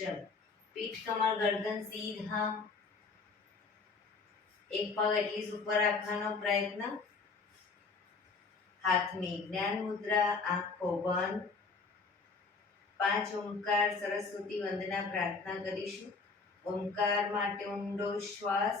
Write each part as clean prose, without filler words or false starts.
चलो, पीठ कमर गर्दन सीधा, एक पग एटलीस्ट ऊपर रखવાનો प्रयत्न, हाथ में ज्ञान मुद्रा, आंखों बंद। 5 ओंकार सरस्वती वंदना प्रार्थना करीशुं। ओंकार माटे ऊंडो श्वास,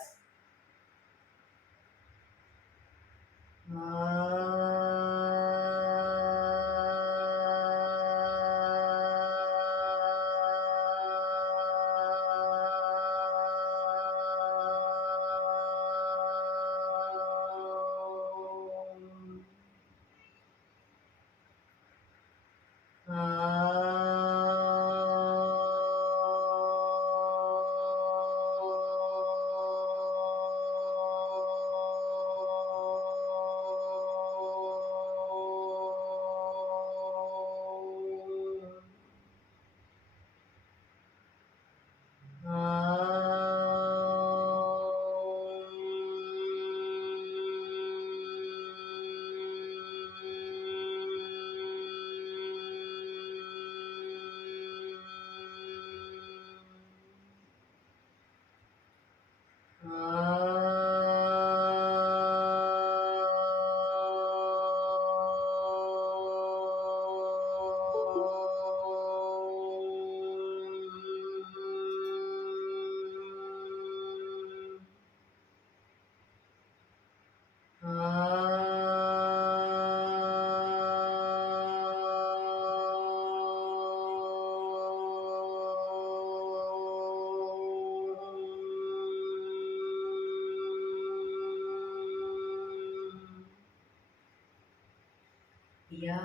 या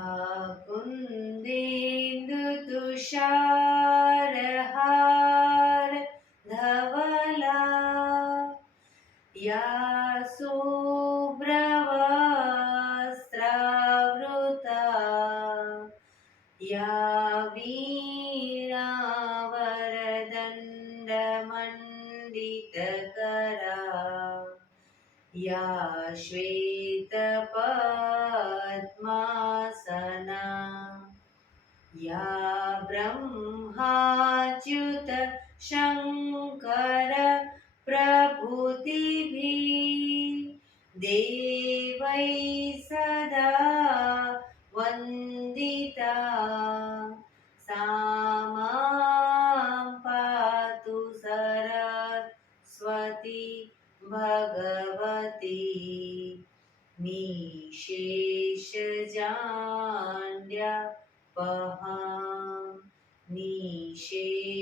कुन्देन्दु तुषारहार धवला, या शुभ्रवस्त्रावृता, या वीणावरदण्डमण्डितकरा, या श्वेतपद्मासना, या ब्रह्माच्युत शङ्कर प्रभृतिभिः देवैः सदा वन्दिता, सा मां पातु सरस्वती भगवती निशेषजाड्यापहा, निशेषजाड्यापहा।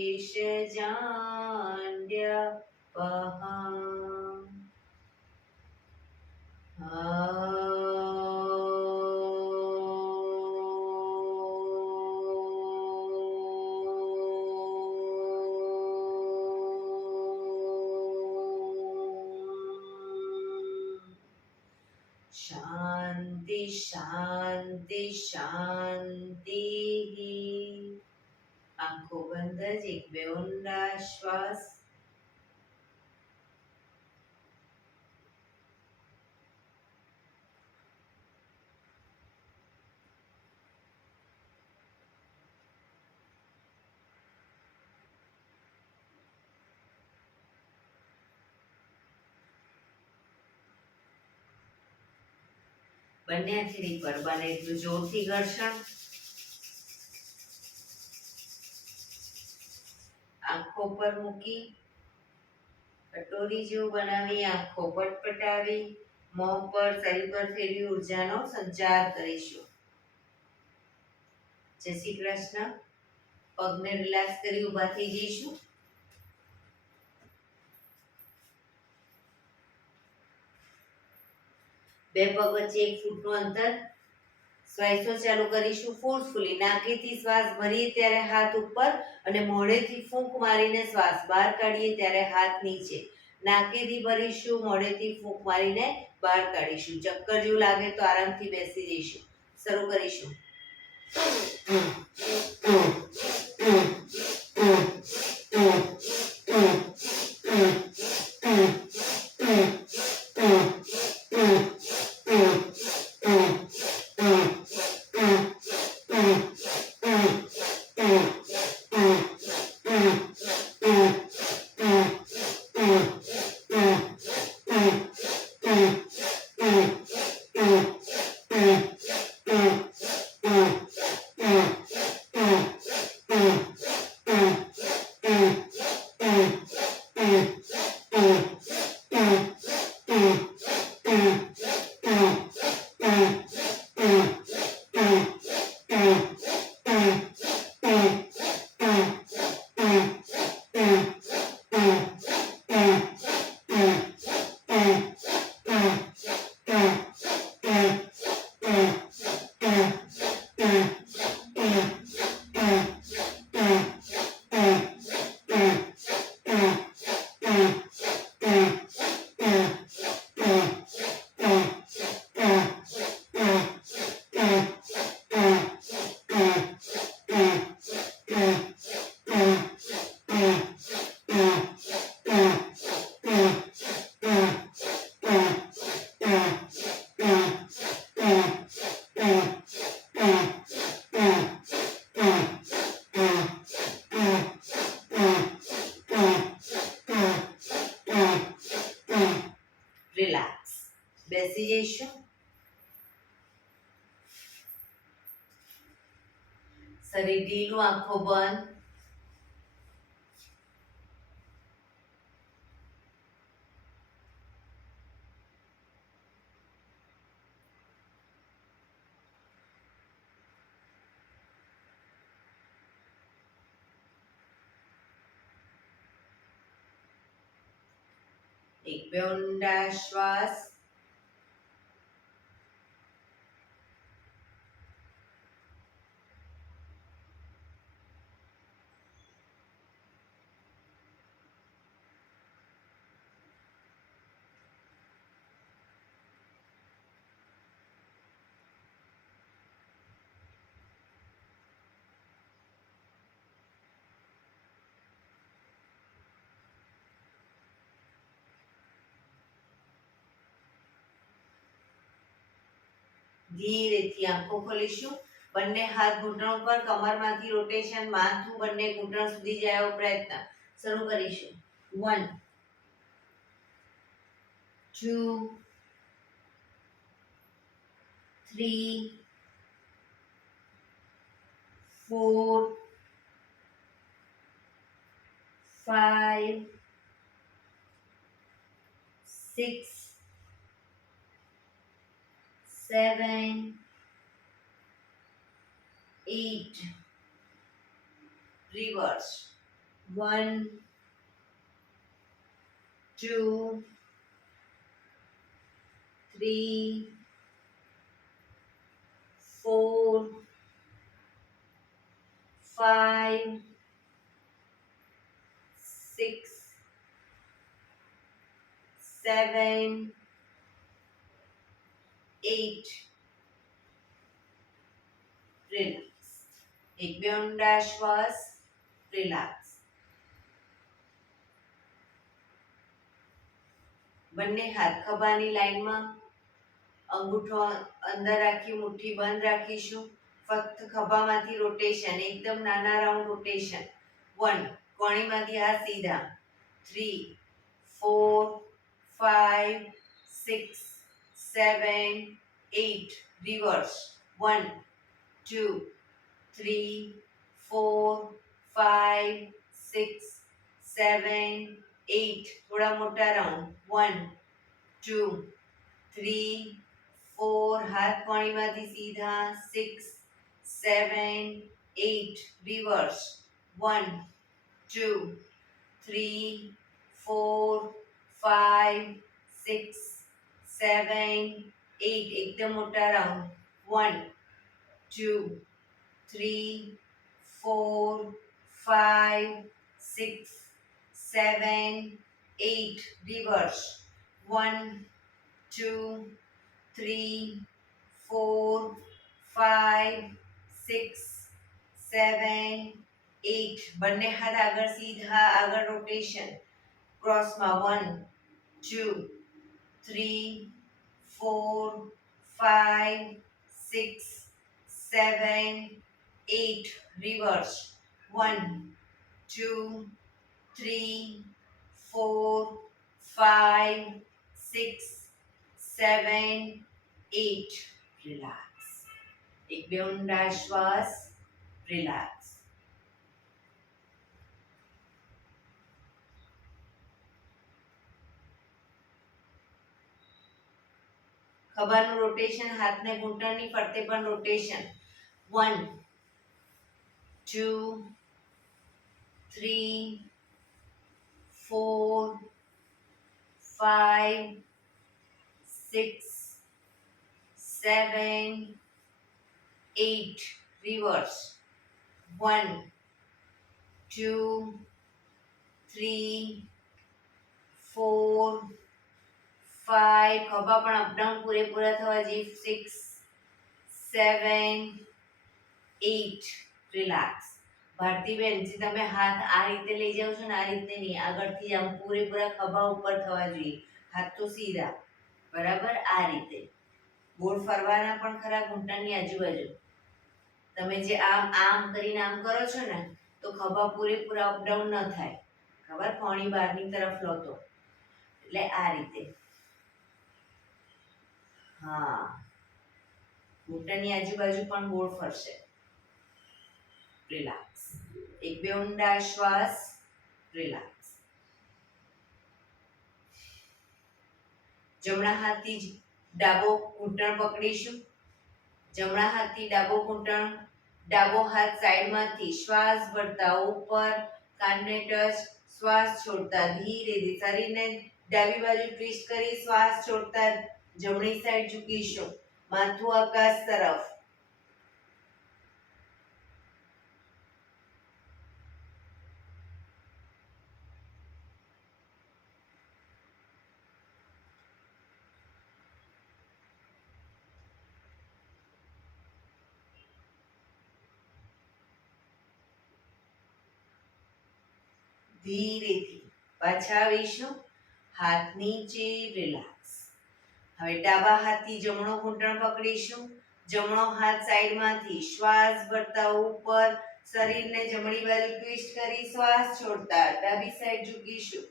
शांति शांति शांति। आंखों बंद, एक बे ऊंडा श्वास। બંને હાથેથી પર બને એટલું જોરથી ઘર્ષણ। આંખો પર મૂકી કટોરી જેવું બનાવી આંખો પટપટાવી મોં પર શરીર પર ફેરવી ઉર્જાનો સંચાર કરીશું। જય શ્રી કૃષ્ણ। પગને રિલેક્સ કરી ઊભા થઈ જઈશું। બે પગ વચ્ચે 1 ફૂટનું અંતર। શ્વાસો ચાલુ કરીશું ફોર્સફુલી। નાકેથી શ્વાસ ભરીએ ત્યારે હાથ ઉપર અને મોઢેથી ફૂંક મારીને શ્વાસ બહાર કાઢીએ ત્યારે હાથ નીચે। નાકેથી ભરીશું, મોઢેથી ફૂંક મારીને બહાર કાઢીશું। ચક્કર જેવું લાગે તો આરામથી બેસી જઈશું। શરૂ કરીશું। શરીર ઢીલું, આંખો બંધ. એક બે ઊંડા શ્વાસ. ધીરેથી આંખો ખોલીશું. બંને હાથ ઘૂંટણ ઉપર, કમરમાંથી રોટેશન, માથું બંને ઘૂંટણ સુધી જાય એવો પ્રયત્ન. શરૂ કરીશું. 1 2 3 4 5 6 7 8. Reverse. 1 2 3 4 5 6 7 8. Relax. એક બે ઊંડા શ્વાસ. રિલેક્સ. બંને હાથ ખભાની લાઈનમાં, અંગૂઠો અંદર રાખી મુઠ્ઠી બંધ રાખીશું. ફક્ત ખભામાંથી રોટેશન, એકદમ નાના રાઉન્ડ રોટેશન. 1 કોણીમાંથી હાથ સીધા. 3 4 5 6 7 8. રિવર્સ. 1 2 3 4 5 6 7 8. થોડા મોટા રાઉન્ડ. 1 2 3 4. હાથ કોણીમાંથી સીધા. 6 7 8. રિવર્સ. 1 2 3 4 5 6 7 8. એકદમ મોટા રાઉન્ડ. 1 2 3 4 5 6 7 8. Reverse. 1 2 3 4 5 6 7 8. બંને હાથ આગળ સીધા, આગળ રોટેશન. ક્રોસમાં 1 2 3 4 5 6 7 8. Reverse. 1 2 3 4 5 6 7 8. Relax. એક બે ઊંડા શ્વાસ. રિલેક્સ. ખભાનું રોટેશન, હાથને ઘૂંટણની ફરતે પણ રોટેશન. 1 2 3 4 5 6 7 8. Reverse. 1 2 3 4 5. ખભા પણ અપડાઉન પૂરેપૂરા થવા જોઈએ. 6 7 8. રિલેક્સ. ભારતીબેન, જે તમે હાથ આ રીતે લઈ જાઓ છો ને, આ રીતે નહીં, આગળથી આમ પૂરેપૂરા ખભા ઉપર થવા જોઈએ. હાથ તો સીધા. બરાબર? આ રીતે ગોળ ફરવાના પણ ખરા ઘૂંટણની આજુબાજુ. તમે જે આમ આમ કરીને આમ કરો છો ને, તો ખભા પૂરેપૂરા અપડાઉન ન થાય. ખબર? કોણી બહારની તરફ લો તો. એટલે આ રીતે. હા, ઘૂંટણની આજુબાજુ પણ ગોળ ફરશે. રિલેક્સ. એક બે ઊંડા શ્વાસ, રિલેક્સ. જમણા હાથથી ડાબો ઘૂંટણ પકડીશું. જમણા હાથથી ડાબો ઘૂંટણ, ડાબો હાથ સાઈડમાંથી શ્વાસ ભરતા ઉપર, કાનને ટચ, શ્વાસ છોડતા ધીરે ધીરે શરીરને ડાબી બાજુ ટ્વિસ્ટ કરી શ્વાસ છોડતા જમણી સાઈડ ઝૂકીશું. માથું આકાશ તરફ. ધીરેથી પાછા આવીશું. હાથ નીચે, રિલેક્સ. હવે ડાબા હાથથી જમણો ઘૂંટણ પકડીશું. જમણો હાથ સાઈડમાંથી શ્વાસ ભરતા ઉપર, શરીરને જમણી બાજુ ટ્વિસ્ટ કરી શ્વાસ છોડતા ડાબી સાઈડ ઝૂકીશું.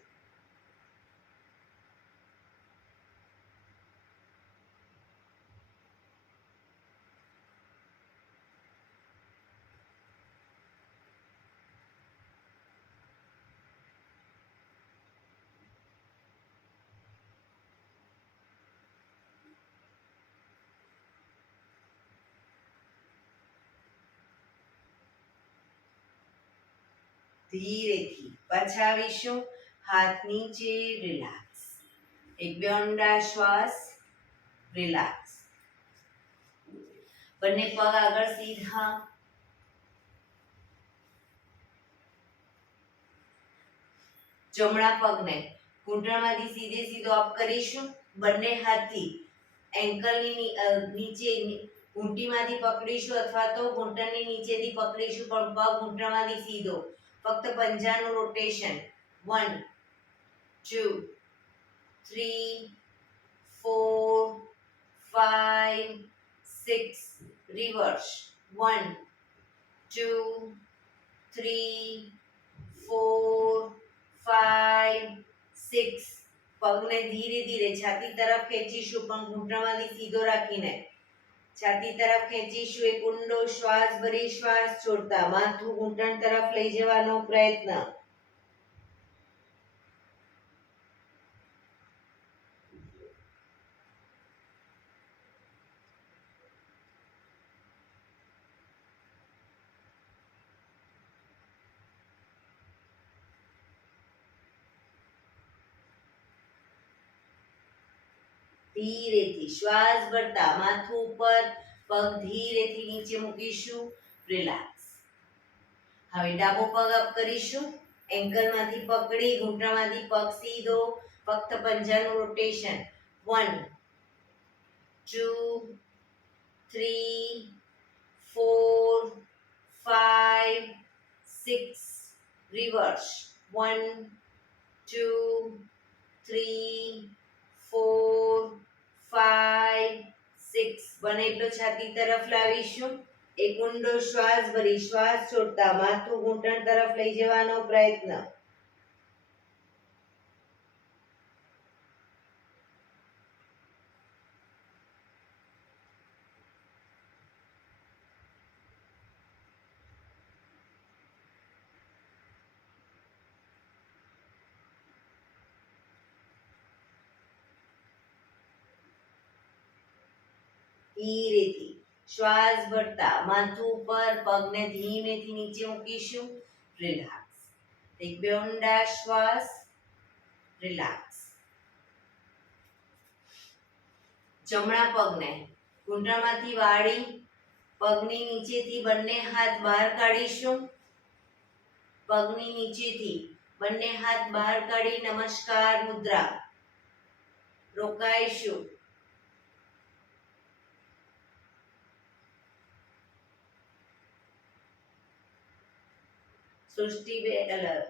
ધીરેથી પાછા આવીશું. હાથ નીચે, રિલેક્સ. એક બે ઊંડા શ્વાસ, રિલેક્સ. બંને પગ આગળ સીધા. જમણા પગને ઘૂંટણમાંથી સીધે સીધો અપ કરીશું. બંને હાથથી એન્કલની નીચે ઘૂંટીમાંથી પકડીશું અથવા તો ઘૂંટણની નીચેથી પકડીશું, પણ પગ ઘૂંટણમાંથી સીધો. ફક્ત પંજાનું રોટેશન. 1 2 3 4 5 6, રિવર્સ. 1 2 3 4 5 6. પગને ધીરે ધીરે છાતી તરફ ખેંચીશું, પણ ઘૂંટણમાંથી સીધો રાખીને છાતી તરફ ખેંચીશું. એક ઊંડો શ્વાસ ભરી શ્વાસ છોડતા માથું ઘૂંટણ તરફ લઈ જવાનો પ્રયત્ન. ધીરેથી શ્વાસ ભરતા માથું ઉપર, પગ ધીરેથી નીચે મૂકીશું. રિલેક્સ. હવે ડાબો પગ અપ કરીશું. એન્કલમાંથી પકડી ઘૂંટણમાંથી પગ સીધો. ફક્ત પંજાનું રોટેશન. 1 2 3 4 5 6, રિવર્સ. 1 2 3 4 5 6. બને એટલો છાતી તરફ લાવીશું. એક ઊંડો શ્વાસ ભરી શ્વાસ છોડતા માથું ઘૂંટણ તરફ લઈ જવાનો પ્રયત્ન. ધીરેથી શ્વાસ ભરતા માથું ઉપર, પગને ધીમેથી નીચે મૂકીશું. રિલેક્સ. એક બે ઊંડા શ્વાસ, રિલેક્સ. જમણા પગને ઘૂંટણમાંથી વાળી પગની નીચેથી બંને હાથ બહાર કાઢીશું. પગની નીચેથી બંને હાથ બહાર કાઢી નમસ્કાર મુદ્રા. રોકાઈશું.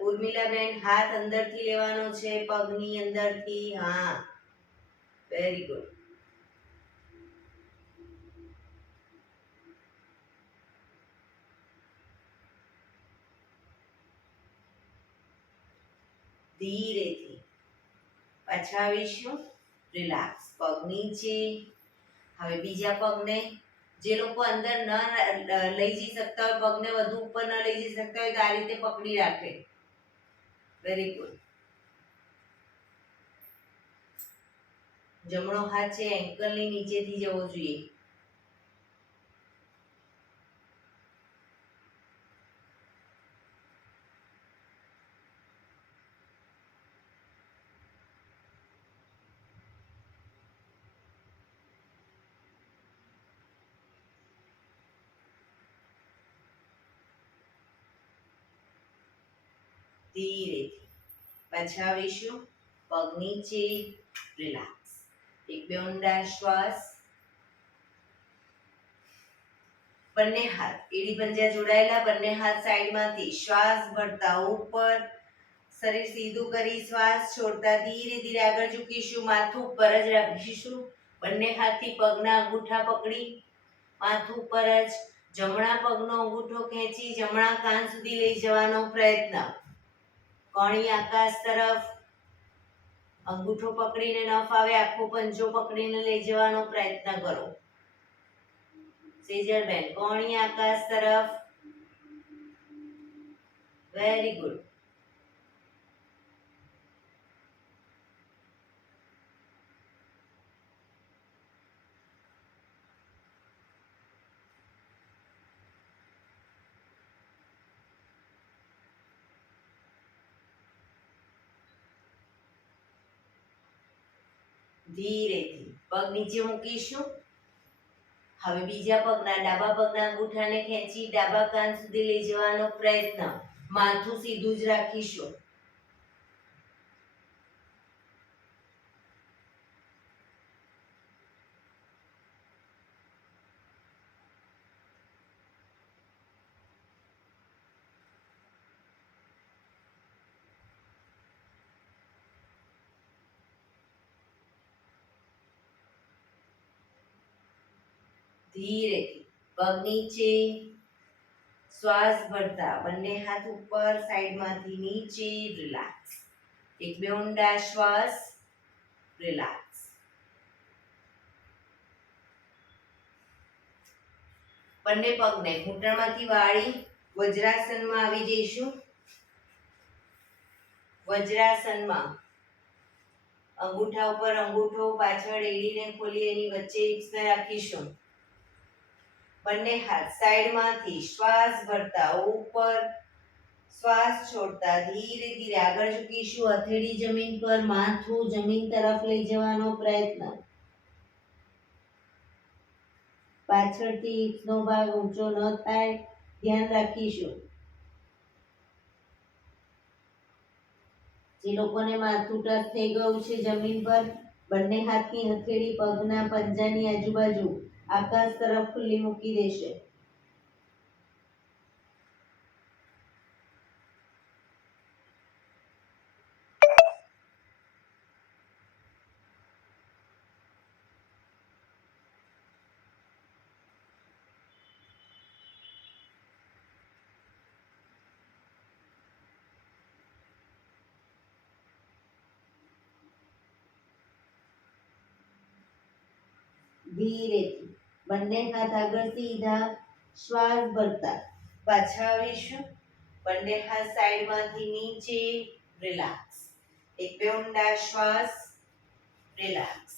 ઉર્મિલાબેન, હાથ અંદરથી લેવાનો છે, પગની અંદરથી. હા, વેરી ગુડ. ધીરેથી પાછા આવીશું. રિલેક્સ. પગ નીચે. હવે બીજા પગને જે લોકો અંદર ન લઈ જઈ શકતા હોય, પગને વધુ ઉપર ન લઈ જઈ શકતા હોય તો આ રીતે પકડી રાખે. Very good. જમણો હાથ છે એન્કલની નીચેથી જવો જોઈએ. ધીરેથી પાછા આવીશું. પગ નીચે, રિલેક્સ. એક બે ઊંડા શ્વાસ. બંને હાથ એડી પંજા જોડાયેલા, બંને હાથ સાઈડમાંથી શ્વાસ ભરતા ઉપર, શરીર સીધું કરી શ્વાસ છોડતા ધીરે ધીરે આગળ ઝૂકીશું. માથું ઉપર જ રાખીશું. બંને હાથથી પગના અંગૂઠા પકડી માથું ઉપર જ. જમણા પગનો અંગૂઠો ખેંચી જમણા કાન સુધી લઈ જવાનો પ્રયત્ન. કોણી આકાશ તરફ. અંગૂઠો પકડીને ન ફાવે આખો પંજો પકડીને લઈ જવાનો પ્રયત્ન કરો. સેજલબેન, કોણી આકાશ તરફ. Very good. ધીરેથી પગ નીચે મૂકીશું. હવે બીજા પગના ડાબા પગના અંગૂઠાને ખેંચી ડાબા કાન સુધી લઈ જવાનો પ્રયત્ન. માથું સીધું જ રાખીશું. ધીરેથી પગ નીચે, શ્વાસ ભરતા બંને હાથ ઉપર, સાઈડમાંથી નીચે, રિલેક્સ. એક બે ઊંડા શ્વાસ, રિલેક્સ. બંને પગને ઘૂંટણમાંથી વાળી વજ્રાસનમાં આવી જઈશું. વજ્રાસનમાં અંગૂઠા ઉપર અંગૂઠો, પાછળ એડીને ખોલી એની વચ્ચે હિપ્સને રાખીશું. બંને હાથ સાઈડમાંથી શ્વાસ ભરતા ઉપર, શ્વાસ છોડતા ધીરે ધીરે આગળ ઝૂકીશું. હથેળી જમીન પર, માથું જમીન તરફ લઈ જવાનો પ્રયત્ન. પાછળથી હિપ્સનો ભાગ ઊંચો ન થાય ધ્યાન રાખીશું. જે લોકોને માથું ટચ થઈ ગયું છે જમીન પર, બંને હાથની હથેળી પગના પંજાની આજુબાજુ આકાશ તરફ ખુલ્લી મૂકી દેશે. ધીરેથી બંને હાથ આગળ સીધા, શ્વાસ ભરતા પાછા આવીશું. બંને હાથ સાઈડમાંથી નીચે, રિલેક્સ. એક બે ઊંડા શ્વાસ, રિલેક્સ.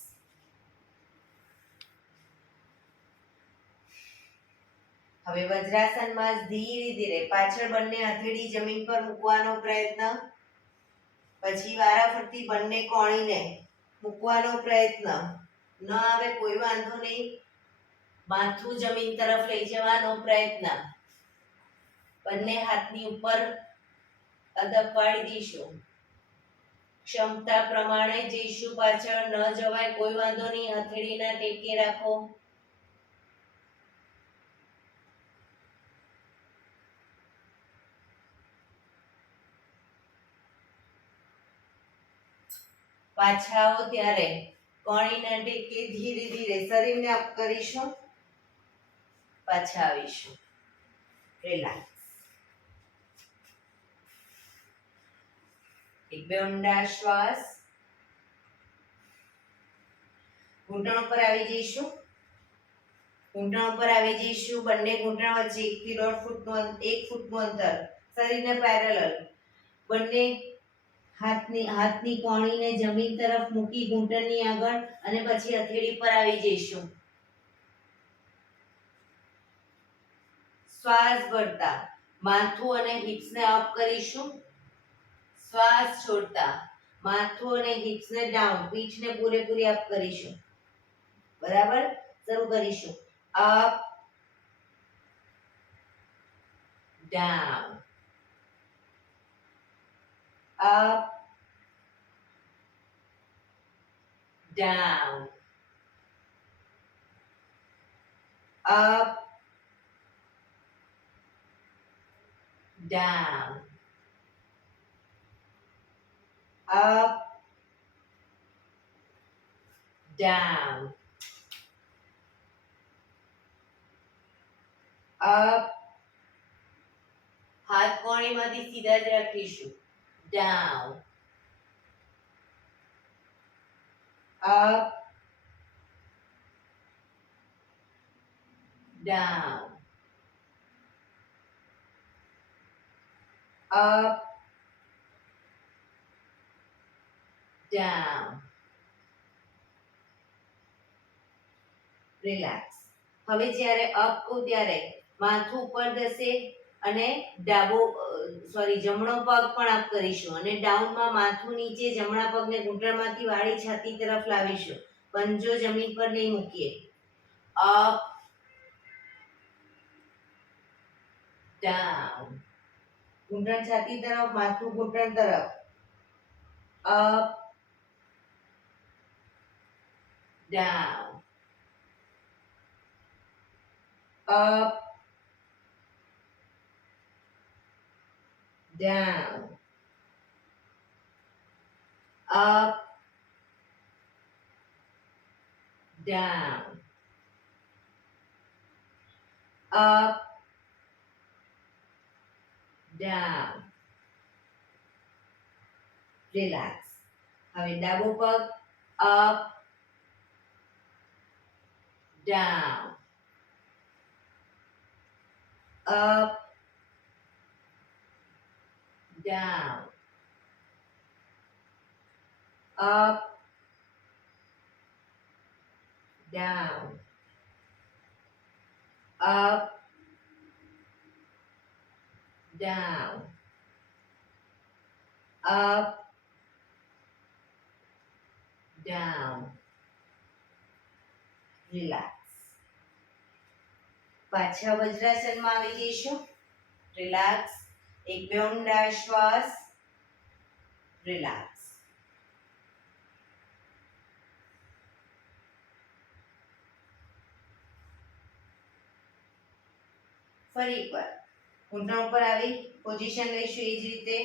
હવે વજ્રાસનમાં ધીરે ધીરે પાછળ બંને હથેળી જમીન પર મૂકવાનો પ્રયત્ન. પછી વારાફરતી બંને કોણીને મૂકવાનો પ્રયત્ન. ન આવે કોઈ વાંધો નહીં. માથું જમીન તરફ લઈ જવાનો પ્રયત્ન. બંને હાથની ઉપર અદબ પાડી દઈશું. ક્ષમતા પ્રમાણે જઈશું. પાછળ ન જવાય કોઈ વાંધો નહીં. હથેળીના ટેકે રાખો. પાછા આવો ત્યારે કોણીના ટેકે ધીરે ધીરે શરીરને અપ કરીશું. પાછા આવીશું. રિલેક્સ. એક બે ઊંડા શ્વાસ. ઘૂંટણ પર આવી જઈશું. ઘૂંટણ ઉપર આવી જઈશું. બંને ઘૂંટણ વચ્ચે 1 થી 1.5 ફૂટનું અંતર, શરીરને પેરેલલ. બંને હાથની કોણીને જમીન તરફ મૂકી ઘૂંટણની આગળ અને પછી હથેળી પર આવી જઈશું. શ્વાસ ભરતા માથું અને હિપ્સને અપ કરીશું. શ્વાસ છોડતા માથું અને હિપ્સને ડાઉન, પીઠને પૂરેપૂરી અપ કરીશું. બરાબર, શરૂ કરીશું. Up, down, up, down, up, down, up, down, up. હાથ કોણીમાંથી સીધા જ રાખીશું. down, up, down, up, down. Relax. હવે જ્યારે અપ કહું ત્યારે માથું ઉપર જશે અને જમણો પગ પણ અપ કરીશું અને ડાઉનમાં માથું નીચે, જમણા પગને ઘૂંટણમાંથી વાળી છાતી તરફ લાવીશું. પંજો જમીન પર નહીં મૂકીએ. અપ, ડાઉન, ઘૂંટણ છાતી તરફ, માથું ઘૂંટણ તરફ. Up, down, up, down, up, down, up, down. Relax. હવે ડાબો પગ up, down, up, down, up, down, up, down, up, down. Relax. પાછા વજ્રાસનમાં આવી જઈશું. રિલેક્સ. એક બે ઊંડા શ્વાસ. રિલેક્સ. ફરી એકવાર ઘૂંટણ ઉપર આવી પોઝિશન લઈશું. એ જ રીતે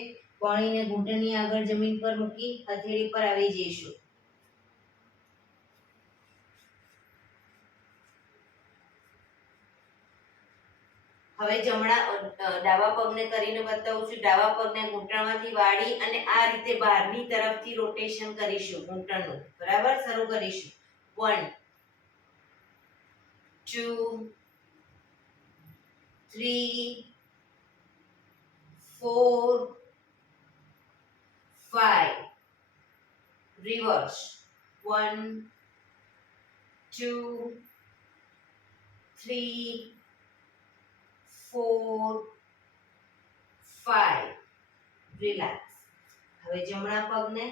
કોણીને ઘૂંટણની આગળ જમીન પર મૂકી હથેળી પર આવી જઈશું. હવે ડાબા પગને કરીને બતાવું છું. ડાબા પગને ઘૂંટણમાંથી વાળી અને આ રીતે બહારની તરફથી રોટેશન કરીશું ઘૂંટણનું. બરાબર, શરૂ કરીશું. 1 2 3 4 5. રિવર્સ. 1 2 3 4 5. રિલેક્સ. હવે જમણા પગને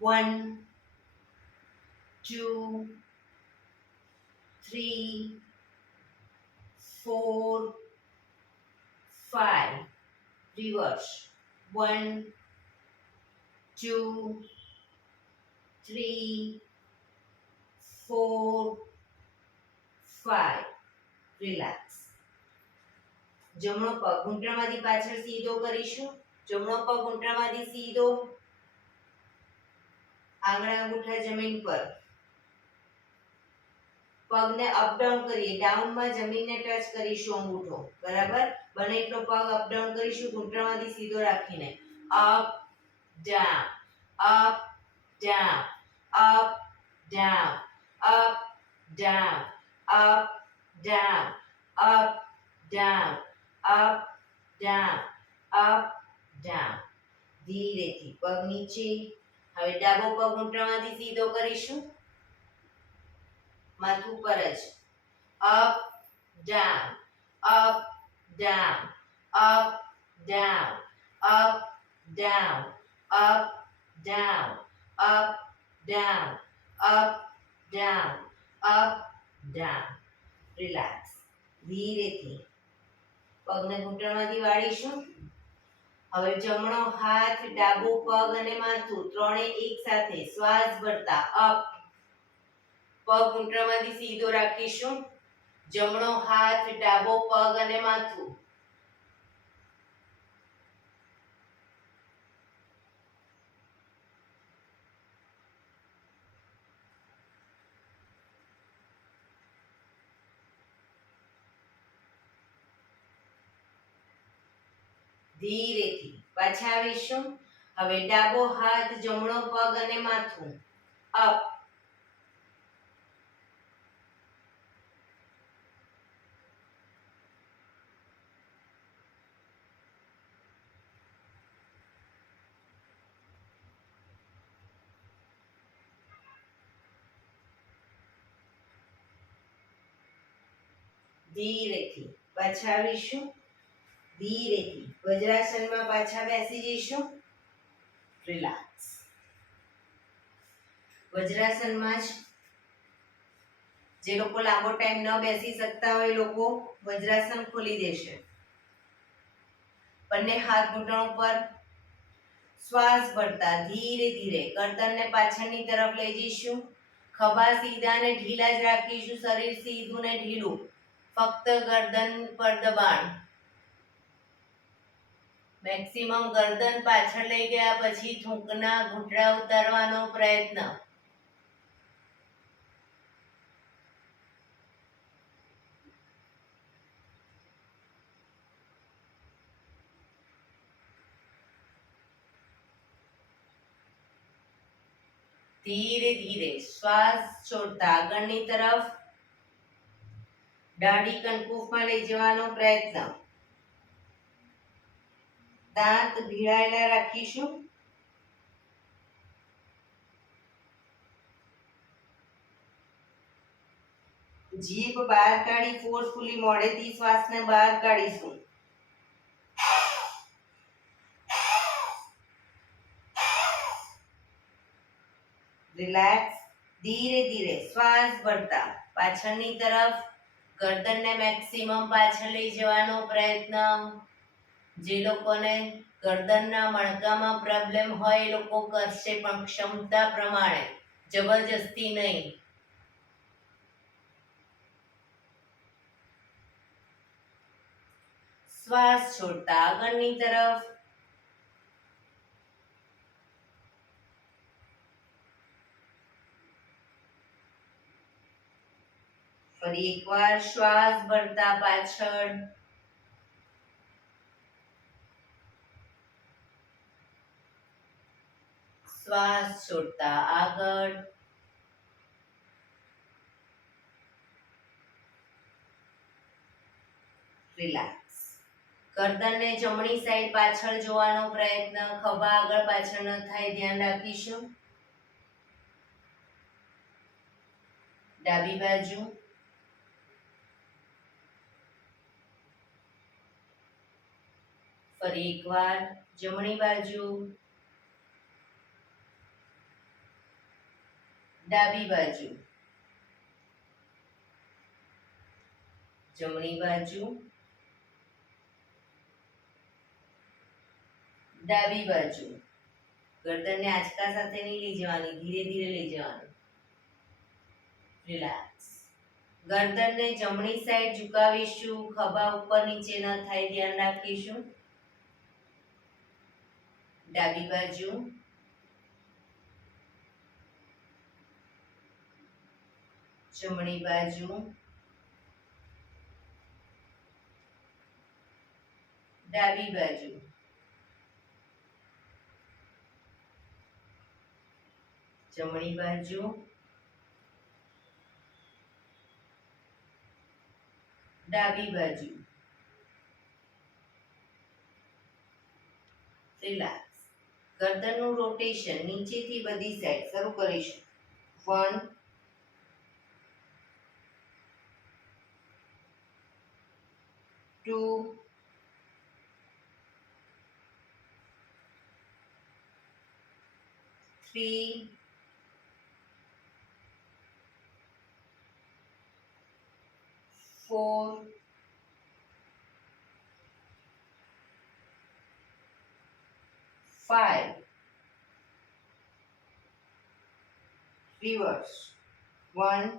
1 2 3 4 5. રિવર્સ. 1 2 3 4 5. રિલેક્સ. જમણો પગ ઘૂંટણમાંથી પાછળ સીધો કરીશું. જમણો પગ ઘૂંટણમાંથી સીધો, આંગળા અંગૂઠા જમીન પર. પગને અપ ડાઉન કરીએ. ડાઉનમાં જમીનને ટચ કરીશું અંગૂઠો. બરાબર, બને એટલો પગ અપ ડાઉન કરીશું ઘૂંટણમાંથી સીધો રાખીને. Up down, up down, up down, up down, up down, up, down, up, down, up, down. ધીરેથી પગ નીચે. હવે ડાબો પગ ઘૂંટણમાંથી સીધો કરીશું, માથું પર જ. up, down, up, down, up, down, up, down, up, down, up, down, up, down, up, down. Relax. ધીરેથી પગને ઘૂંટણમાંથી વાળીશું. હવે જમણો હાથ, ડાબો પગ અને માથું ત્રણે એક સાથે શ્વાસ ભરતા અપ. પગ ઘૂંટણમાંથી સીધો રાખીશું. જમણો હાથ, ડાબો પગ અને માથું. ધીરેથી પાછા આવીશું. હવે ડાબો હાથ, જમણો પગ અને માથું અપ. ધીરેથી પાછા આવીશું. ધીરેથી વજ્રાસનમાં પાછા બેસી જઈશું. રિલેક્સ. વજ્રાસનમાં જ જે લોકો લાંબો ટાઈમ ન બેસી શકતા હોય એ લોકો વજ્રાસન ખોલી દેશે. બંને હાથ ઘૂંટણો પર શ્વાસ ભરતા ધીરે ધીરે ગરદનને પાછળની તરફ લઈ જઈશું. ખભા સીધા ને ઢીલા જ રાખીશું. શરીર સીધું ને ઢીલું. ફક્ત ગરદન પર દબાણ. મેક્સિમમ ગરદન પાછળ લઈ ગયા પછી થૂંકના ઘૂંટડા ઉતારવાનો પ્રયત્ન. ધીરે ધીરે શ્વાસ છોડતા આગળની તરફ દાઢી કંકુફમાં લઈ જવાનો પ્રયત્ન. દાંત ભીડાયેલા રાખીશું. જીભ બહાર કાઢી ફોર્સફુલી મોઢેથી શ્વાસને બહાર કાઢીશું. રિલેક્સ. ધીરે ધીરે શ્વાસ ભરતા પાછળની તરફ ગરદનને મેક્સિમમ પાછળ લઈ જવાનો પ્રયત્ન. જે લોકોને ગરદનના મણકામાં પ્રોબ્લેમ હોય એ લોકો કરશે, પણ ક્ષમતા પ્રમાણે, જબરજસ્તી નહીં. શ્વાસ છોડતા આગળની તરફ. ફરી એકવાર શ્વાસ ભરતા પાછળ. શ્વાસ છોડતા આગળ. રિલેક્સ. ગરદનને જમણી સાઈડ પાછળ જોવાનો પ્રયત્ન. ખભા આગળ પાછળ ન થાય ધ્યાન રાખીશું. ડાબી બાજુ. ફરી એકવાર જમણી બાજુ. ડાબી બાજુ. જમણી બાજુ. ડાબી બાજુ. ગરદનને આંચકા સાથે નહીં લઈ જવાની, ધીરે ધીરે લઈ જવાનું. રિલેક્સ. ગરદનને જમણી સાઈડ ઝુકાવીશું. ખભા ઉપર નીચે ન થાય ધ્યાન રાખીશું. ડાબી બાજુ. જમણી બાજુ. ડાબી બાજુ. જમણી બાજુ. ડાબી બાજુ, રિલેક્સ. ગરદનનું રોટેશન નીચેથી બધી સાઈડ શરૂ કરીશું. 1 2 3 4 5 reverse 1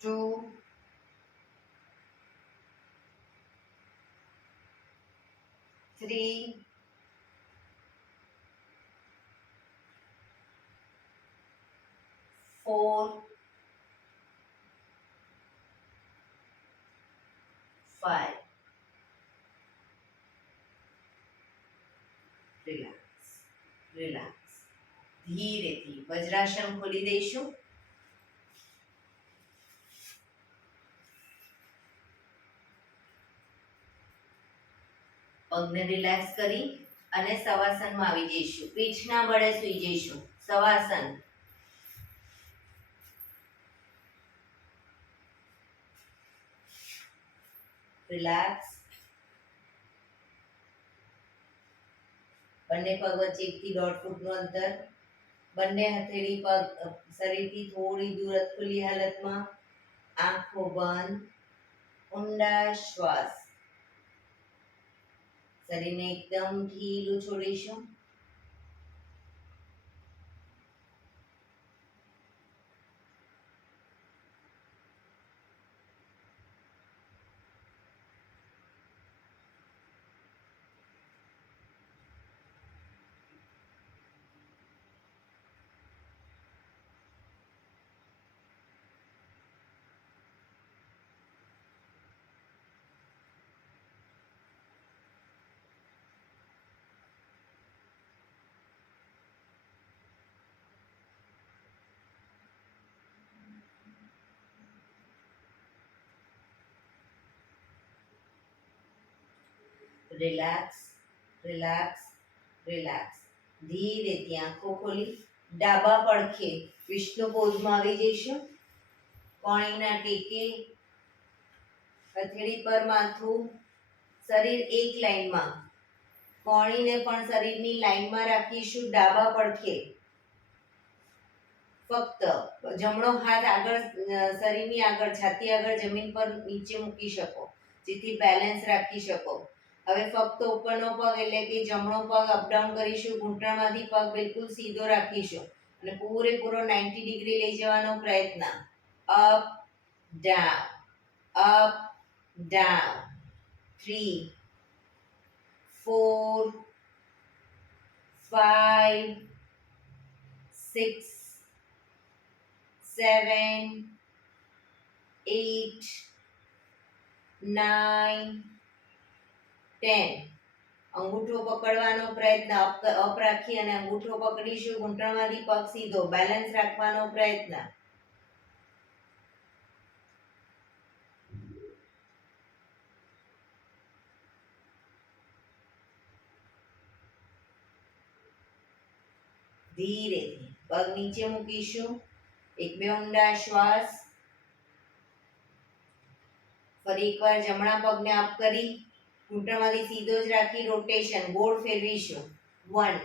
2 3 4 5 રિલેક્સ રિલેક્સ. ધીરેથી વજ્રાસન ખોલી દઈશું. પગને રિલેક્સ કરી અને શવાસનમાં આવી જઈશું. પીઠના બળે સૂઈ જઈશું. શવાસન. રિલેક્સ. બંને પગ વચ્ચે 1 થી 1.5 ફૂટનું અંતર. બંને હથેળી પગ શરીરથી થોડી દૂર ખુલ્લી હાલતમાં. આંખો બંધ. ઊંડા શ્વાસ. શરીરને એકદમ ઢીલું છોડીશું. Relax relax relax. ધીરેથી આંખો ખોલી ડાબા પડખે વિષ્ણુ પોઝમાં આવી જઈશું. કોણીના ટેકે, હથેળી પર માથું, શરીર એક લાઈનમાં. કોણીને પણ શરીરની લાઈનમાં રાખીશું. ડાબા પડખે ફક્ત જમણો હાથ આગળ શરીરની આગળ છાતી આગળ જમીન પર નીચે મૂકી શકો જેથી બેલેન્સ રાખી શકો. હવે ફક્ત ઉપરનો પગ એટલે કે જમણો પગ અપડાઉન કરીશું. ઘૂંટણમાંથી પગ બિલકુલ સીધો રાખીશું અને પૂરેપૂરો 90 ડિગ્રી લઈ જવાનો પ્રયત્ન. Up down up down. 3 4 5 6 7 8 9 10. અંગૂઠો પકડવાનો પ્રયત્ન. અપ રાખી અને અંગૂઠો પકડીશું. ઘૂંટણમાંથી પગ સીધો બેલેન્સ રાખવાનો પ્રયત્ન. ધીરેથી પગ નીચે મૂકીશું. 1-2 ઊંડા શ્વાસ. ફરી એકવાર જમણા પગને અપ કરી ઘૂંટણમાંથી સીધો જ રાખી રોટેશન ગોળ ફેરવીશું. 1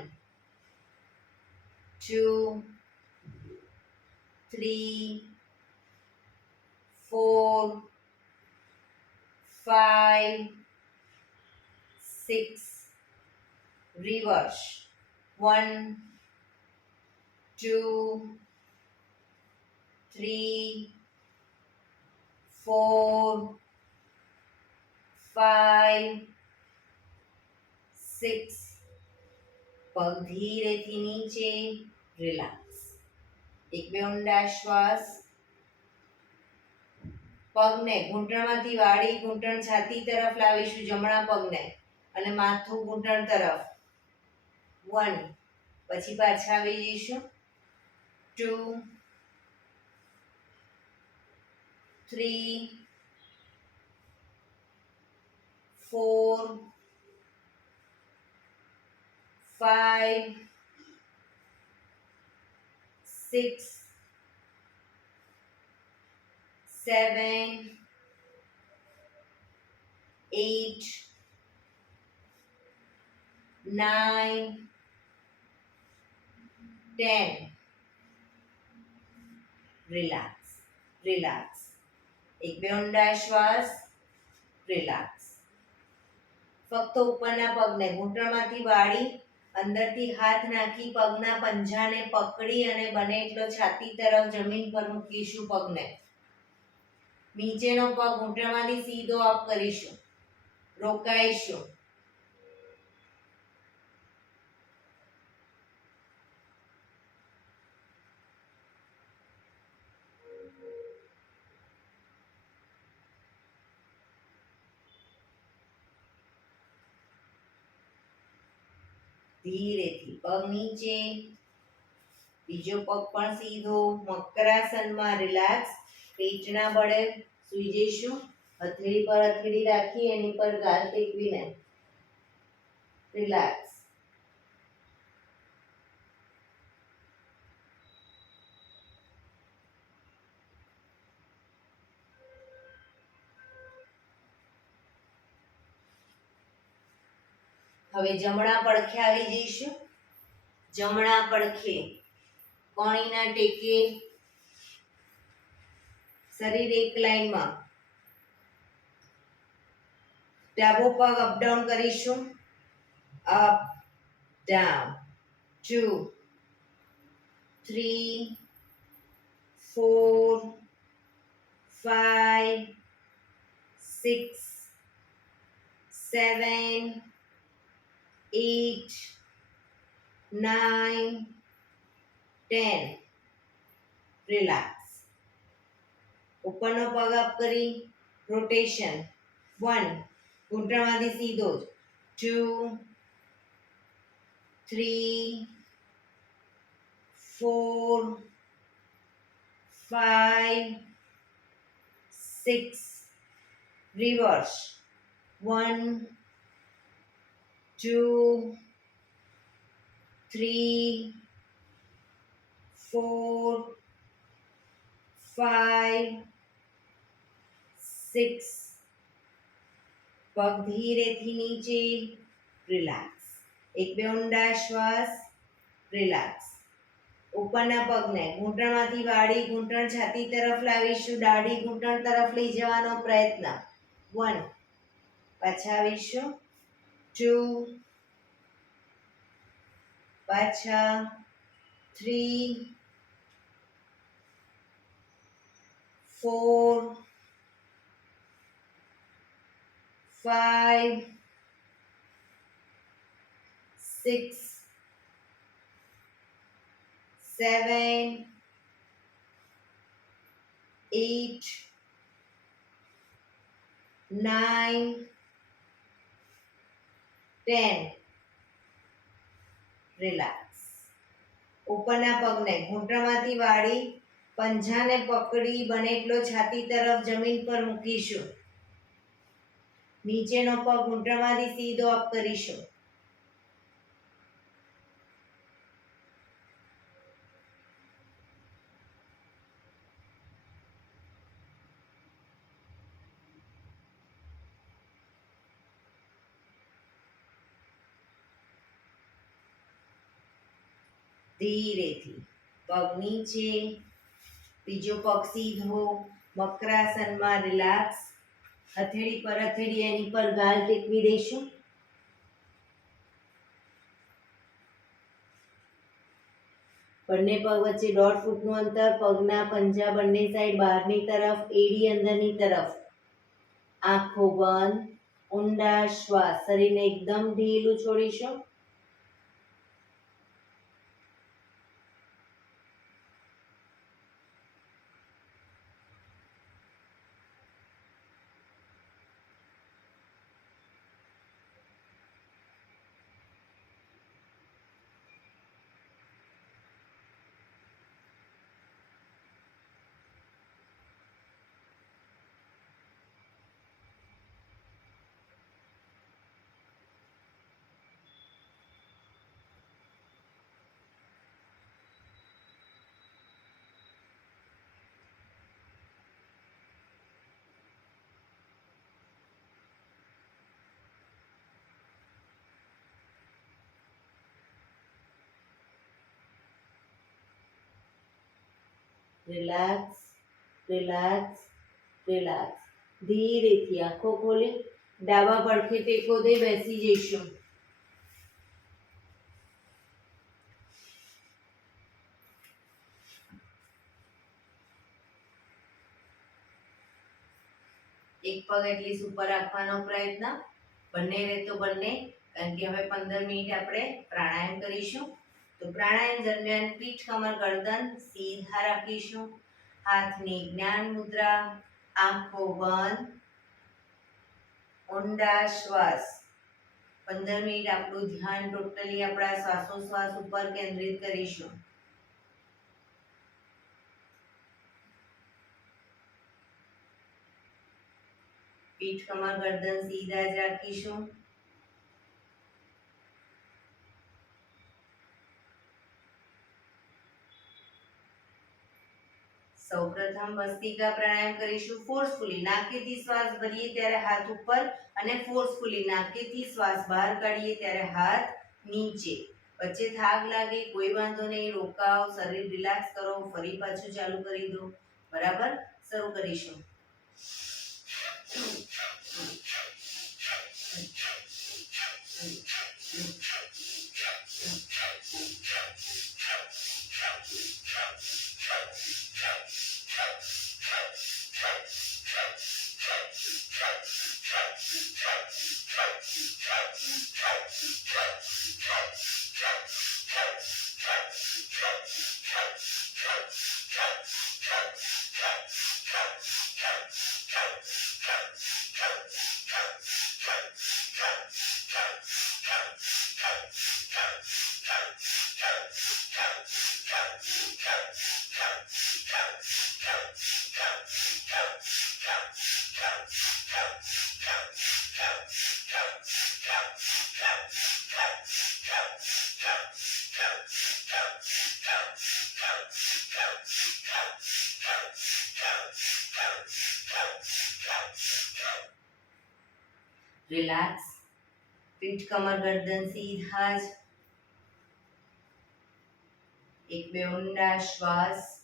2 3 4 5 6 રિવર્સ. 1 2 3 4 5 6. પગ ધીરેથી નીચે. રિલેક્સ. 1-2 ઊંડા શ્વાસ. પગને ઘૂંટણમાંથી વાળી ઘૂંટણ છાતી તરફ લાવીશું. જમણા પગને અને માથું ઘૂંટણ તરફ. 1 પછી પાછા આવી જઈશું. 2 3, 4, 5, 6, 7, 8, 9, 10. Relax, relax. એક બે ઊંડા શ્વાસ. રિલેક્સ. ફક્ત ઉપરના પગને ઘૂંટણમાંથી વાળી અંદરથી હાથ નાખી પગના પંજાને પકડી અને બને એટલો છાતી તરફ જમીન પર મૂકીશું પગને. નીચેનો પગ ઘૂંટણમાંથી સીધો અપ કરીશું. રોકાઈશું. ધીરેથી પગ નીચે. બીજો પગ પણ સીધો. મકરાસનમાં રિલેક્સ. પેટના બળે સૂઈ જઈશું. હથેળી પર હથેળી રાખી એની પર ગાલ ટેકવીને રિલેક્સ. હવે જમણા પડખે આવી જઈશું. જમણા પડખે કોણીના ટેકે શરીર એક લાઈનમાં. ડાબો પગ અપડાઉન કરીશું. Up down. 2, 3, 4, 5, 6, 7, 8, 9, 10. રિલેક્સ. ઉપરનો પગ અપ કરી રોટેશન. 1, ઘૂંટણમાંથી સીધો જ. 2, 3, 4, 5, 6. રિવર્સ. 1, 2, 3, 4, 5, 6. પગ ધીરેથી નીચે. રિલેક્સ. એક બે ઊંડા શ્વાસ. રિલેક્સ. ઉપરના પગને ઘૂંટણમાંથી વાળી ઘૂંટણ છાતી તરફ લાવીશું. દાઢી ઘૂંટણ તરફ લઈ જવાનો પ્રયત્ન. 1, પાછા આવીશું. 2, પાછા. 3, 4, 5, 6, 7, 8, 9, 10. રિલેક્સ. ઉપરના પગને ઘૂંટણમાંથી વાળી પંજાને પકડી બને એટલો છાતી તરફ જમીન પર મૂકીશું. નીચેનો પગ ઘૂંટણમાંથી સીધો અપ કરીશું. ધીરેથી પગ નીચે. બીજો પગ સીધો. મકરાસનમાં રિલેક્સ. હથેળી પર હથેળી એની પર ગાલ ટેકવી દઈશું. બંને પગ વચ્ચે 1.5 ફૂટનું અંતર. પગના પંજા બંને સાઈડ બહારની તરફ. એડી અંદરની તરફ. આંખો બંધ. ઊંડા શ્વાસ. શરીરને એકદમ ઢીલું છોડીશું. Relax, relax, relax. ધીરેથી આંખો ખોલી ડાબા પડખે ટેકો દઈ બેસી જઈશું. એક પગ એટલીસ્ટ ઉપર રાખવાનો પ્રયત્ન, બંને રહે તો બંને, કારણ કે હવે 15 મિનિટ આપણે પ્રાણાયામ કરીશું. તો પ્રાણાયામ દરમિયાન પીઠ, કમર, ગરદન સીધા રાખીશું. હાથની જ્ઞાન મુદ્રા, આંખો બંધ, ઊંડા શ્વાસ. 15 મિનિટ આપણું ધ્યાન ટોટલી આપણા શ્વાસોશ્વાસ ઉપર કેન્દ્રિત કરીશું. પીઠ, કમર, ગરદન સીધા જ રાખીશું. સૌપ્રથમ ભસ્ત્રિકા પ્રાણાયામ કરીશું ફોર્સફુલી. નાકેથી શ્વાસ ભરીએ ત્યારે હાથ ઉપર અને ફોર્સફુલી નાકેથી શ્વાસ બહાર કાઢીએ ત્યારે હાથ નીચે. વચ્ચે થાક લાગે કોઈ વાંધો નહીં, રોકાઓ, શરીર રિલેક્સ કરો, ફરી પાછું ચાલુ કરી દો. બરાબર, શરૂ કરીશું. રિલેક્સ. પીઠ, કમર, ગરદન સીધા જ. એક બે ઊંડા શ્વાસ.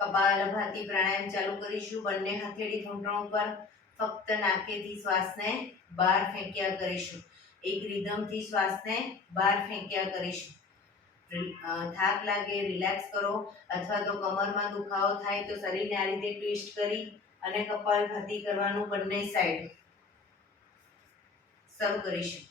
કપાલભાતિ પ્રાણાયામ ચાલુ કરીશું. બંને હથેળી ઘૂંટણ ઉપર, ફક્ત નાકેથી શ્વાસને બહાર ફેંક્યા કરીશું. એક રિધમથી શ્વાસને બહાર ફેંક્યા કરીશું. થાક લાગે રિલેક્સ કરો, અથવા તો કમરમાં દુખાવો થાય તો શરીરને આ રીતે ટ્વિસ્ટ કરી અને કપાલભાતિ કરવાનું બંને સાઈડ. શરૂ કરીશું.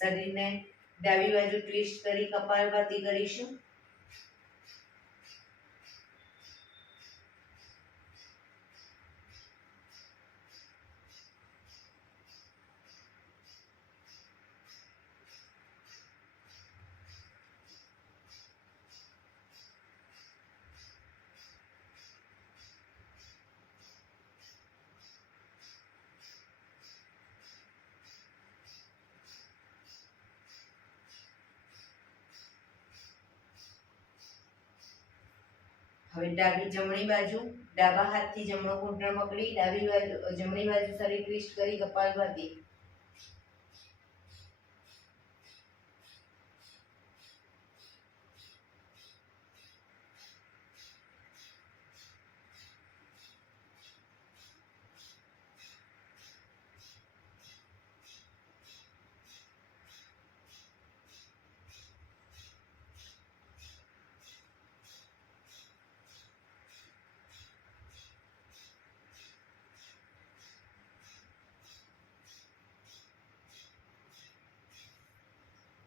શરીરને ડાબી બાજુ ટ્વિસ્ટ કરી કપાલભાતિ કરીશું. હવે જમણી બાજુ ડાબા હાથથી જમણો ઘૂંટણ પકડી જમણી બાજુ શરીર ટ્વિસ્ટ કરી કપાલભાતિ.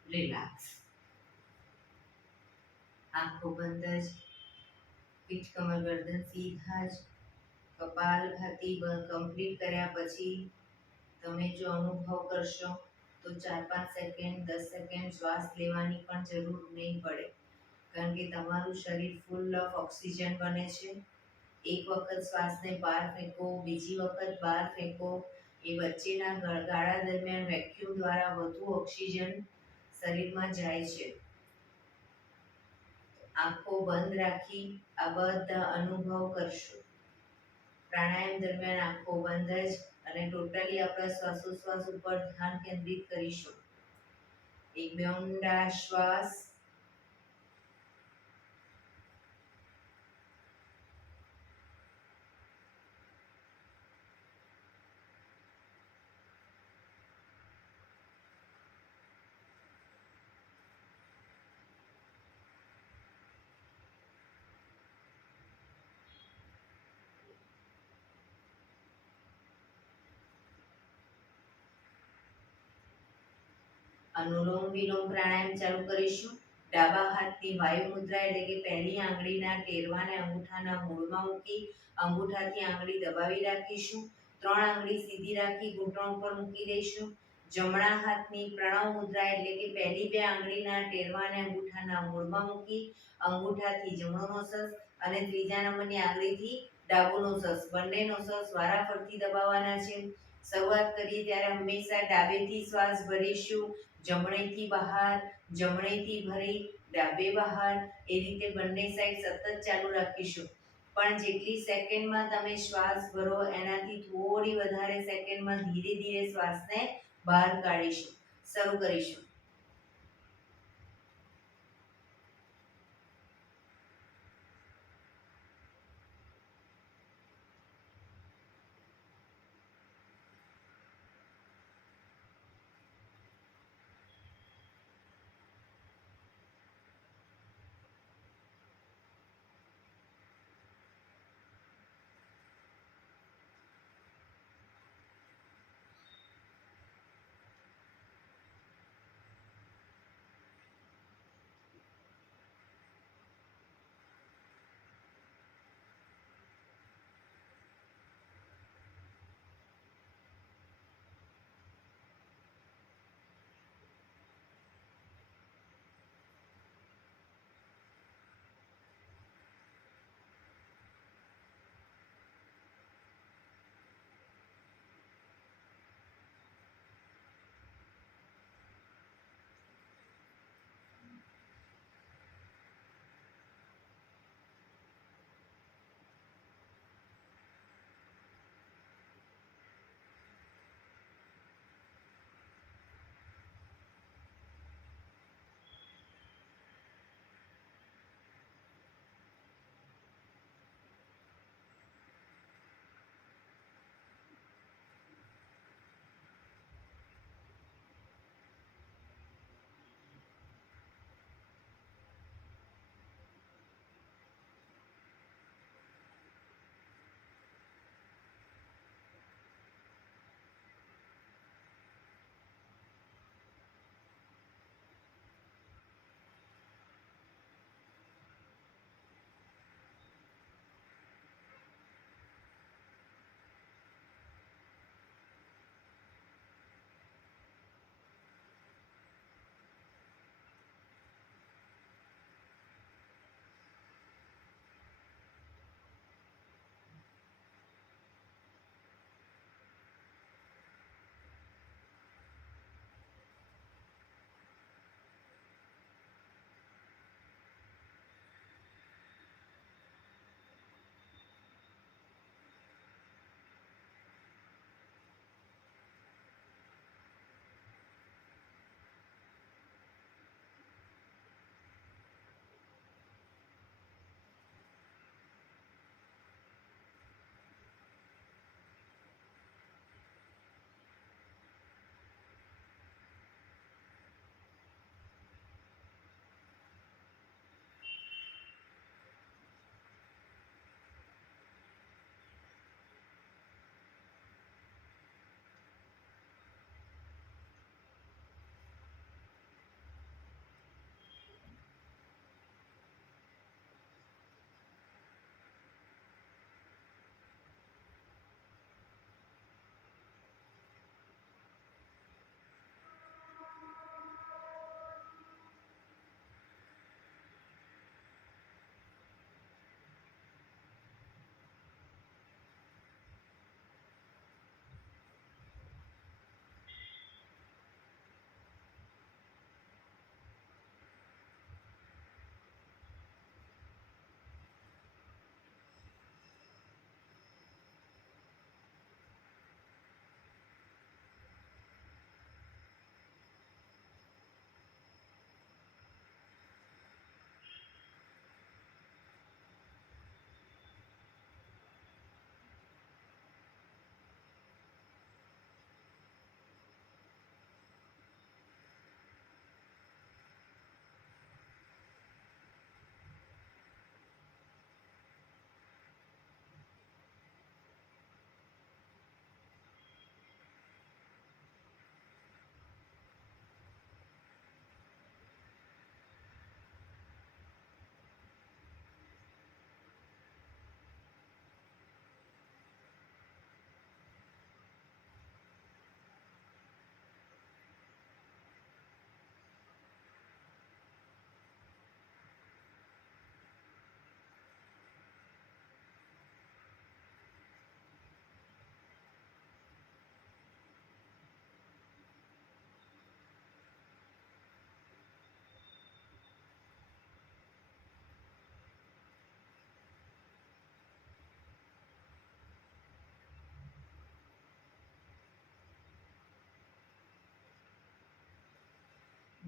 રિલેક્સ. આંખો બંધ જ, પીઠ કમર ગરદન સીધા જ. કપાલભાતિ કમ્પ્લીટ કર્યા પછી તમે જો અનુભવ કરશો તો 4-5 સેકન્ડ 10 સેકન્ડ શ્વાસ લેવાની પણ જરૂર નહીં પડે, કારણ કે તમારું શરીર ફૂલ ઓફ ઓક્સિજન બને છે. એક વખત શ્વાસને બહાર ફેંકો, બીજી વખત બહાર ફેંકો. એ વચ્ચેના ગાળા દરમિયાન વેક્યુમ દ્વારા વધુ ઓક્સિજન શરીરમાં જાય છે. આંખો બંધ રાખી આ બધા અનુભવ કરશો. પ્રાણાયામ દરમિયાન આંખો બંધ જ અને ટોટલી આપણા શ્વાસોશ્વાસ ઉપર ધ્યાન કેન્દ્રિત કરીશું. એક બે ઊંડા શ્વાસ. અનુલોમ વિલોમ પ્રાણાયામ ચાલુ કરીશું. ડાબા હાથની વાયુ મુદ્રા એટલે કે પહેલી આંગળીના ટેરવાને અંગૂઠાના મૂળમાં મૂકી અંગૂઠાથી આંગળી દબાવી રાખીશું. 3 આંગળી સીધી રાખી ઘૂંટણ ઉપર મૂકી દઈશું. જમણા હાથની પ્રણવ મુદ્રા એટલે કે પહેલી 2 આંગળીના ટેરવાને અંગૂઠાના મૂળમાં મૂકી અંગૂઠાથી જમણો નોસસ અને ત્રીજા નંબરની આંગળીથી ડાબો નોસસ, બંને નોસસ વારાફરતી દબાવવાના છે. શરૂઆત કરીએ ત્યારે હંમેશા ડાબેથી શ્વાસ ભરીશું, જમણેથી બહાર, જમણેથી ભરી ડાબે બહાર. એ રીતે બંને સાઈડ સતત ચાલુ રાખીશું. પણ જેટલી સેકન્ડમાં તમે શ્વાસ ભરો એનાથી થોડી વધારે સેકન્ડમાં ધીરે ધીરે શ્વાસને બહાર કાઢીશું. શરૂ કરીશું.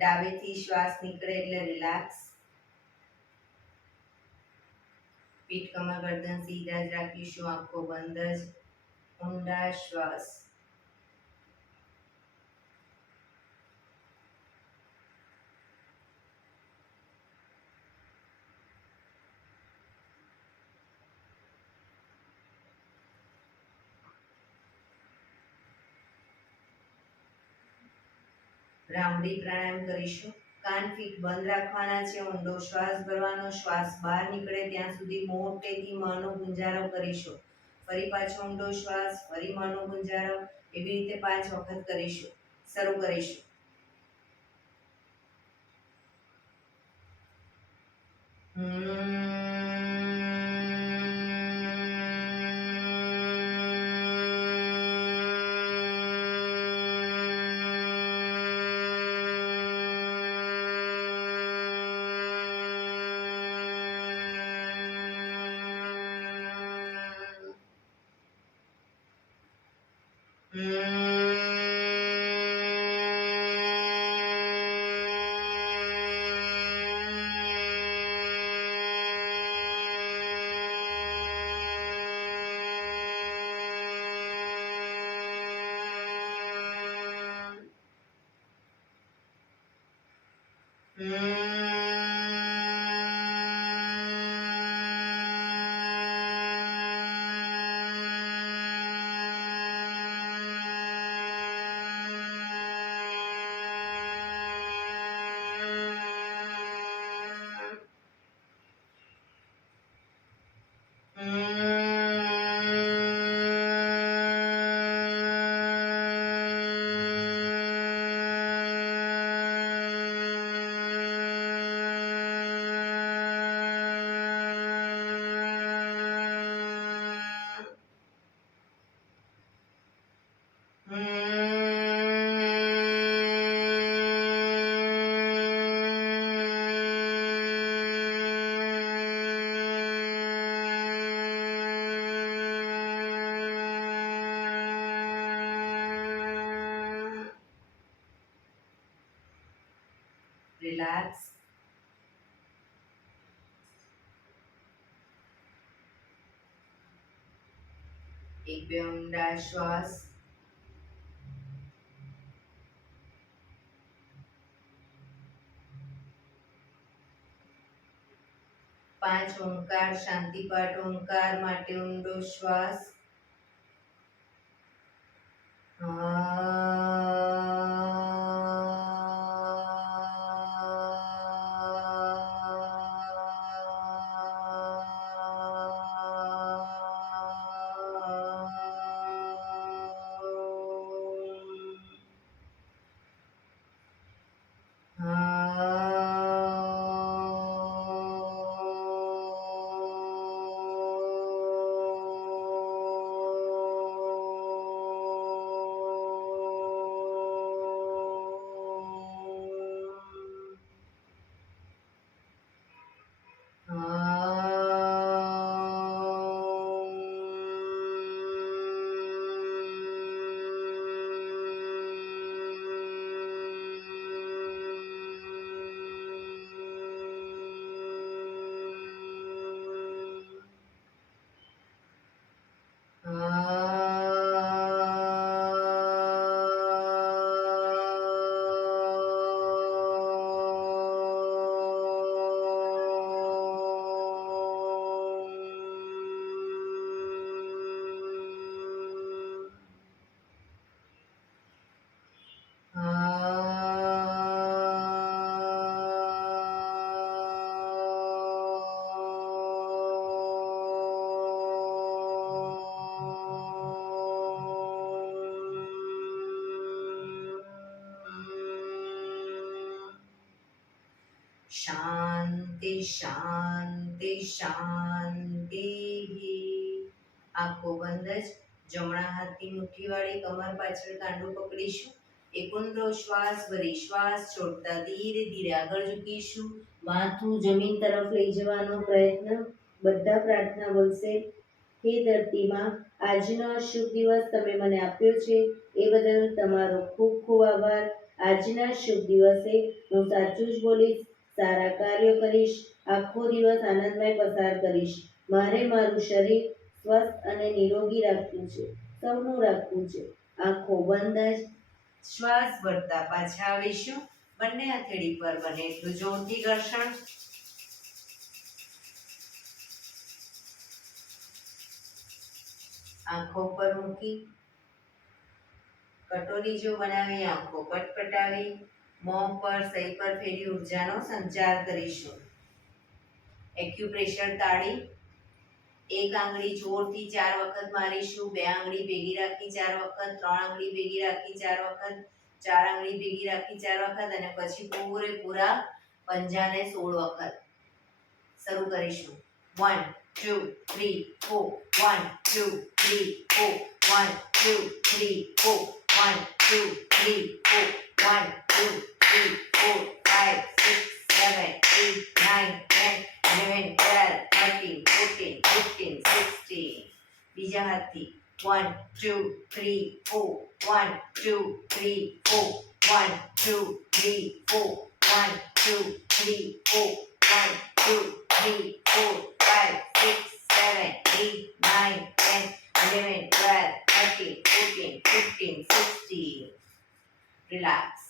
ડાબેથી શ્વાસ નીકળે એટલે રિલેક્સ. પીઠ કમર ગરદન સીધા જ રાખીશું, આંખો બંધ જ. ઊંડા શ્વાસ. ભ્રામરી પ્રાણાયામ કરીશું. કાન ફીટ બંધ રાખવાના છે, ઊંડો શ્વાસ ભરવાનો, શ્વાસ બહાર નીકળે ત્યાં સુધી મોટેથી મોંનો ગુંજારો કરીશું. ફરી પાછો ઊંડો શ્વાસ, ફરી મોંનો ગુંજારો, એવી રીતે 5 વખત કરીશું. શરૂ કરીશું. રિલેક્સ. એક બે ઊંડા શ્વાસ. પાંચ ઓંકાર શાંતિપાઠ ઓંકાર માટે ઊંડો શ્વાસ. શાંતિ શાંતિ શાંતિ. આંખો બંધ જ. જમણા હાથની મુઠ્ઠીવાળી કમર પાછળ કાંડું પકડીશું. એક ઊંડો શ્વાસ ભરી શ્વાસ છોડતા ધીરે ધીરે આગળ ઝૂકીશું. માથું જમીન તરફ લઈ જવાનો પ્રયત્ન. બધા પ્રાર્થના બોલશે. હે ધરતીમાં, આજનો આ શુભ દિવસ તમે મને આપ્યો છે એ બદલ તમારો ખૂબ ખૂબ આભાર. આજના શુભ દિવસે હું સાચું જ બોલીશ, સારા કાર્યો કરીશ, આખો દિવસ આનંદમય પસાર કરીશ. મારે મારું શરીર સ્વસ્થ અને નિરોગી રાખવું છે, સૌનું રાખવું છે. આંખો બંધ જ શ્વાસ ભરતા પાછા આવીશું. બંને હથેળી પર બને એટલું જોરથી ઘર્ષણ. આંખો પર મૂકી કટોરી જો બનાવી આંખો પટપટાવી મોં પર સહી પર ફેરી ઉર્જાનો સંચાર કરીશું. એક્યુપ્રેશર તાળી. એક આંગળી જોરથી 4 વખત મારીશું. 2 આંગળી ભેગી રાખી 4 વખત, 3 આંગળી ભેગી રાખી 4 વખત, 4 આંગળી ભેગી રાખી 4 વખત અને પછી પૂરેપૂરા પંજાને 16 વખત. શરૂ કરીશું. 1 2 3 4 1 2 3 4 1 2 3 4 1 2 3 4 1 2 3 4 5 6 7 8 9 10 11 12 13 14 15 16. બીજા હાથથી 1 2 3 4 1 2 3 4 1 2 3 4 1 2 3 4 1 2 3 4 5 6 7 8 9 10 11 12 13 14 15 16. रिलैक्स.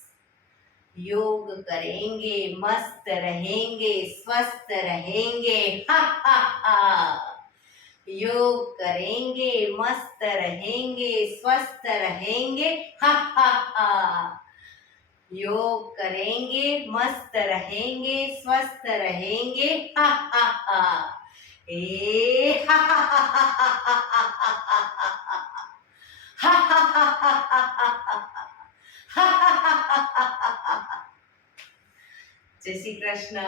योग करेंगे मस्त रहेंगे स्वस्थ रहेंगे. हा हा हा. योग करेंगे मस्त रहेंगे स्वस्थ रहेंगे. हा हा हा. योग करेंगे मस्त रहेंगे स्वस्थ रहेंगे. हा हा हा. ए हा हा हा हा हा हा हा हा. જય શ્રી કૃષ્ણ.